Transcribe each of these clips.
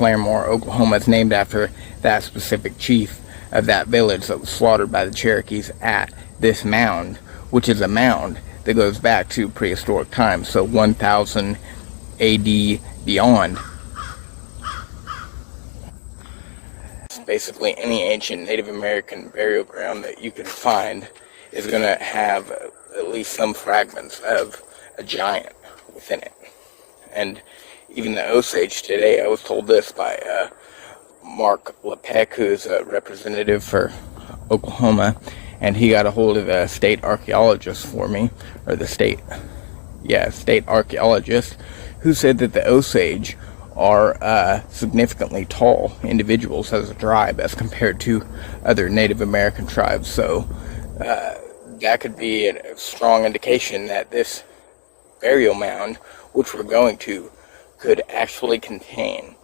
Claremore, Oklahoma is named after that specific chief of that village that was slaughtered by the Cherokees at this mound, which is a mound that goes back to prehistoric times, so 1000 AD beyond. Basically, any ancient Native American burial ground that you can find is going to have at least some fragments of a giant within it. And even the Osage today, I was told this by Mark Lepek, who's a representative for Oklahoma, and he got a hold of a state archaeologist for me, or the state archaeologist, who said that the Osage are significantly tall individuals as a tribe as compared to other Native American tribes. So that could be a strong indication that this burial mound, which we're going to, could actually contain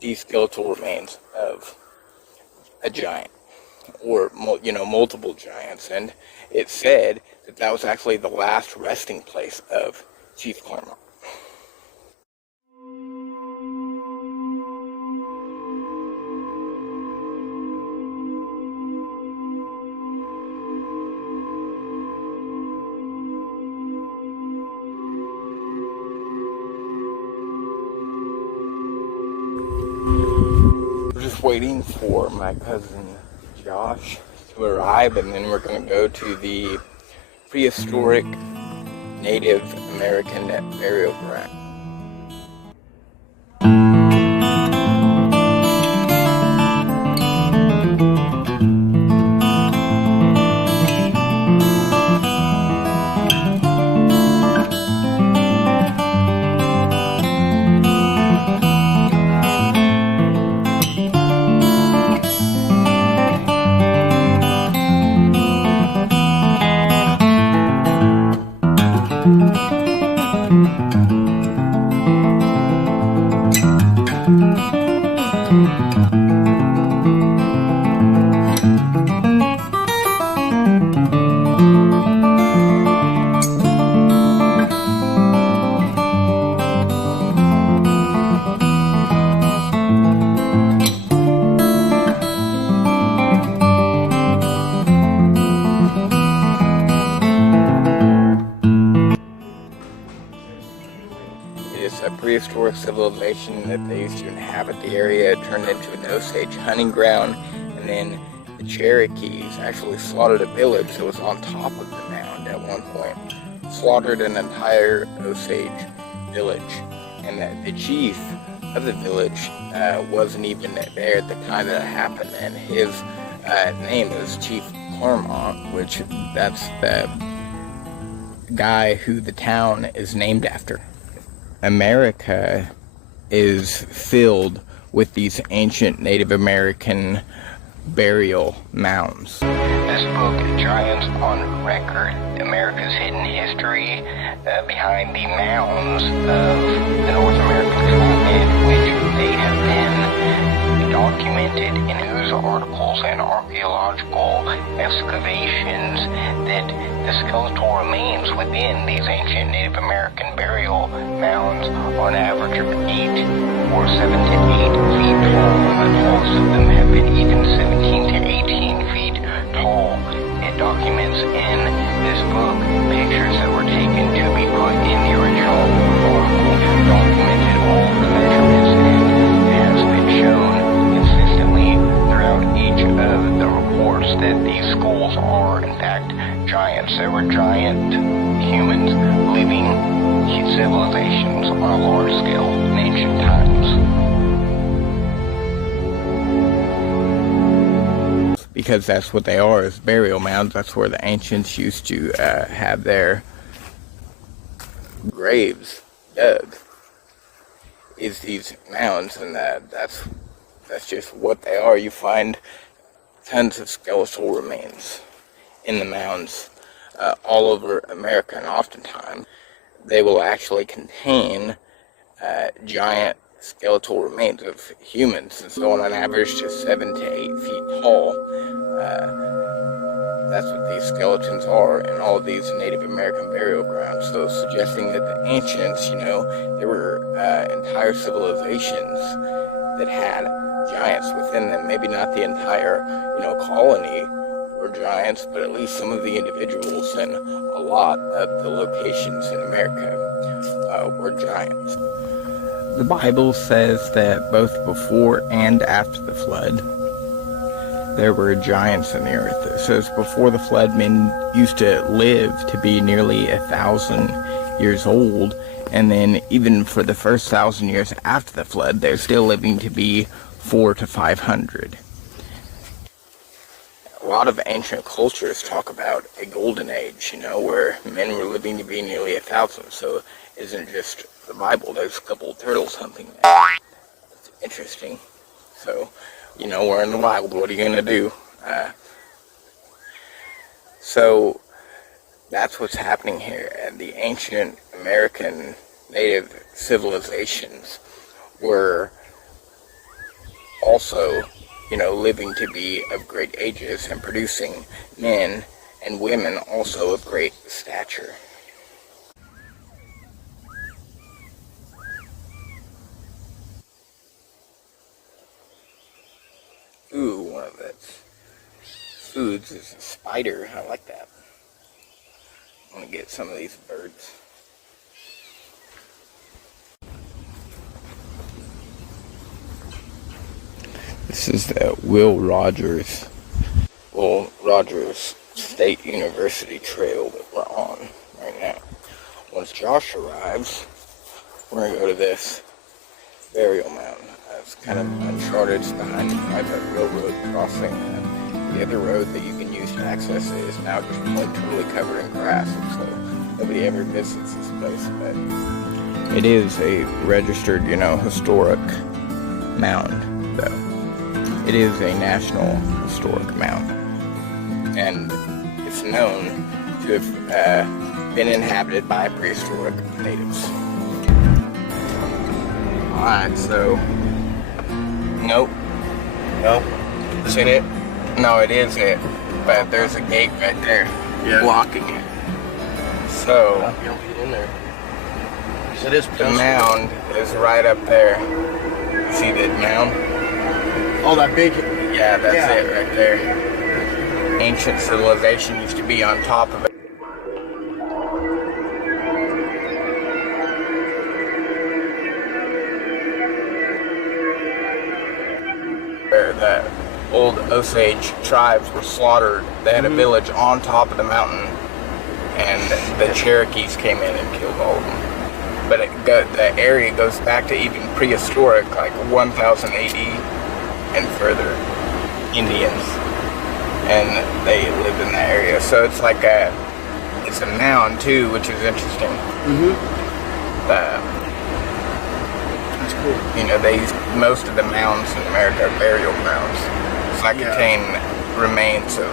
the skeletal remains of a giant, or multiple giants. And it said that that was actually the last resting place of Chief Claremont. Waiting for my cousin Josh to arrive, and then we're going to go to the prehistoric Native American burial ground. Prehistoric civilization that they used to inhabit the area. It turned into an Osage hunting ground, and then the Cherokees actually slaughtered a village that was on top of the mound at one point. Slaughtered an entire Osage village, and the chief of the village wasn't even there at the time that it happened, and his name is Chief Claremont, which that's the guy who the town is named after. America is filled with these ancient Native American burial mounds. This book, Giants on Record, America's Hidden History, behind the mounds of the North American continent, which they have been documented in whose articles and archaeological excavations that the skeletal remains within these ancient Native American burial mounds are an average of 8 or 7 to 8 feet tall, and the tallest of them have been even 17 to 18 feet tall. It documents in this book pictures that were taken to be put in the original article, documented all the measurements, and it has been shown consistently throughout each of the reports that these skulls are, in fact, giants. There were giant humans living civilizations on a large scale in ancient times. Because that's what they are, is burial mounds. That's where the ancients used to have their graves dug, is these mounds, and that's just what they are. You find tons of skeletal remains in the mounds all over America, and oftentimes they will actually contain giant skeletal remains of humans, and so on an average to 7 to 8 feet tall. That's what these skeletons are in all of these Native American burial grounds. So suggesting that the ancients, there were entire civilizations that had giants within them. Maybe not the entire, colony were giants, but at least some of the individuals and a lot of the locations in America were giants. The Bible says that both before and after the flood, there were giants in the earth. It says before the flood, men used to live to be nearly 1,000 years old, and then even for the first 1,000 years after the flood, they're still living to be 400 to 500. A lot of ancient cultures talk about a golden age, where men were living to be nearly 1,000. So it isn't just the Bible. There's a couple of turtles hunting there. It's interesting. So, we're in the wild. What are you going to do? So that's what's happening here. And the ancient American native civilizations were also, living to be of great ages and producing men and women also of great stature. Ooh, one of its foods is a spider. I like that. I'm gonna get some of these birds. This is the Will Rogers State University Trail that we're on right now. Once Josh arrives, we're gonna go to this burial mound. It's kind of uncharted. It's behind a private railroad crossing. The other road that you can use to access it is now just totally covered in grass, and so nobody ever visits this place. But it is a registered, historic mound, though. It is a national historic mound, and it's known to have been inhabited by prehistoric natives. Alright, so nope. Is it it? No, it is it. But there's a gate right there blocking it. So You don't get in there. So it is the mound is right up there. See the mound? Oh, that big. Yeah, that's it right there. Ancient civilization used to be on top of it. The old Osage tribes were slaughtered. They had a village on top of the mountain, and the Cherokees came in and killed all of them. But the area goes back to even prehistoric, like 1000 AD and further, Indians, and they lived in that area. So it's like it's a mound too, which is interesting. That's cool. Most of the mounds in America are burial mounds. So I contain remains of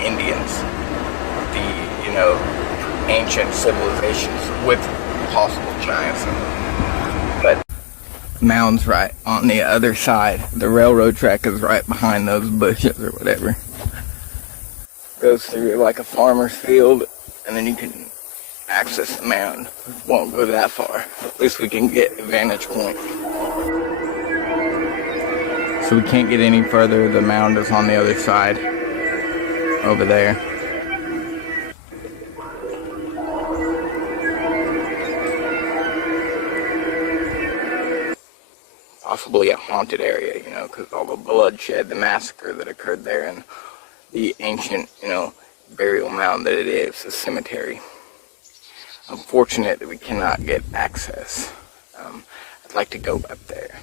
Indians, the ancient civilizations with possible giants. But mounds right on the other side. The railroad track is right behind those bushes or whatever. Goes through like a farmer's field, and then you can access the mound. Won't go that far. At least we can get a vantage point. So we can't get any further. The mound is on the other side, over there. Possibly a haunted area, because all the bloodshed, the massacre that occurred there, and the ancient, burial mound that it is, a cemetery. Unfortunate that we cannot get access. I'd like to go up there.